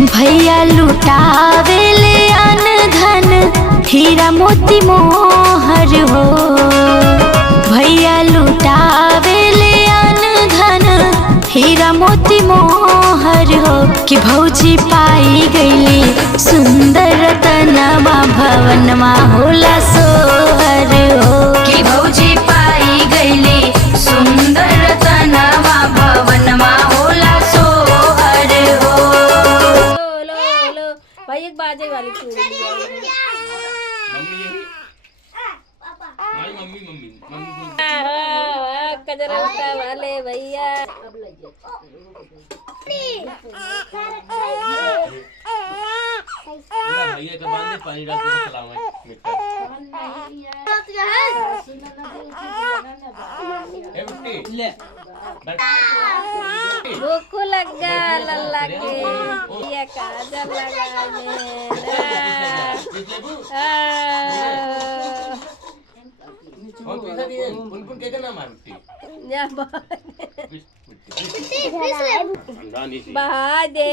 भैया लुटावेले अन धन हीरा मोती मोहर हो। भैया लुटावेले अन धन हीरा मोती मोहर हो। कि भौजी पाई गईली सुंदर रतनवा भवनमा होला सोहर हो। कि भौजी पाई गईली सुंदर रतनवा भवनमा होला सोहर हो। भाई एक बाजे वाली चूड़ी कजरा वाले भैया भैया के बांधे पानी डाल के चलावे भूख लगा लल्ला के ये काजल लगा मेरा बहा दे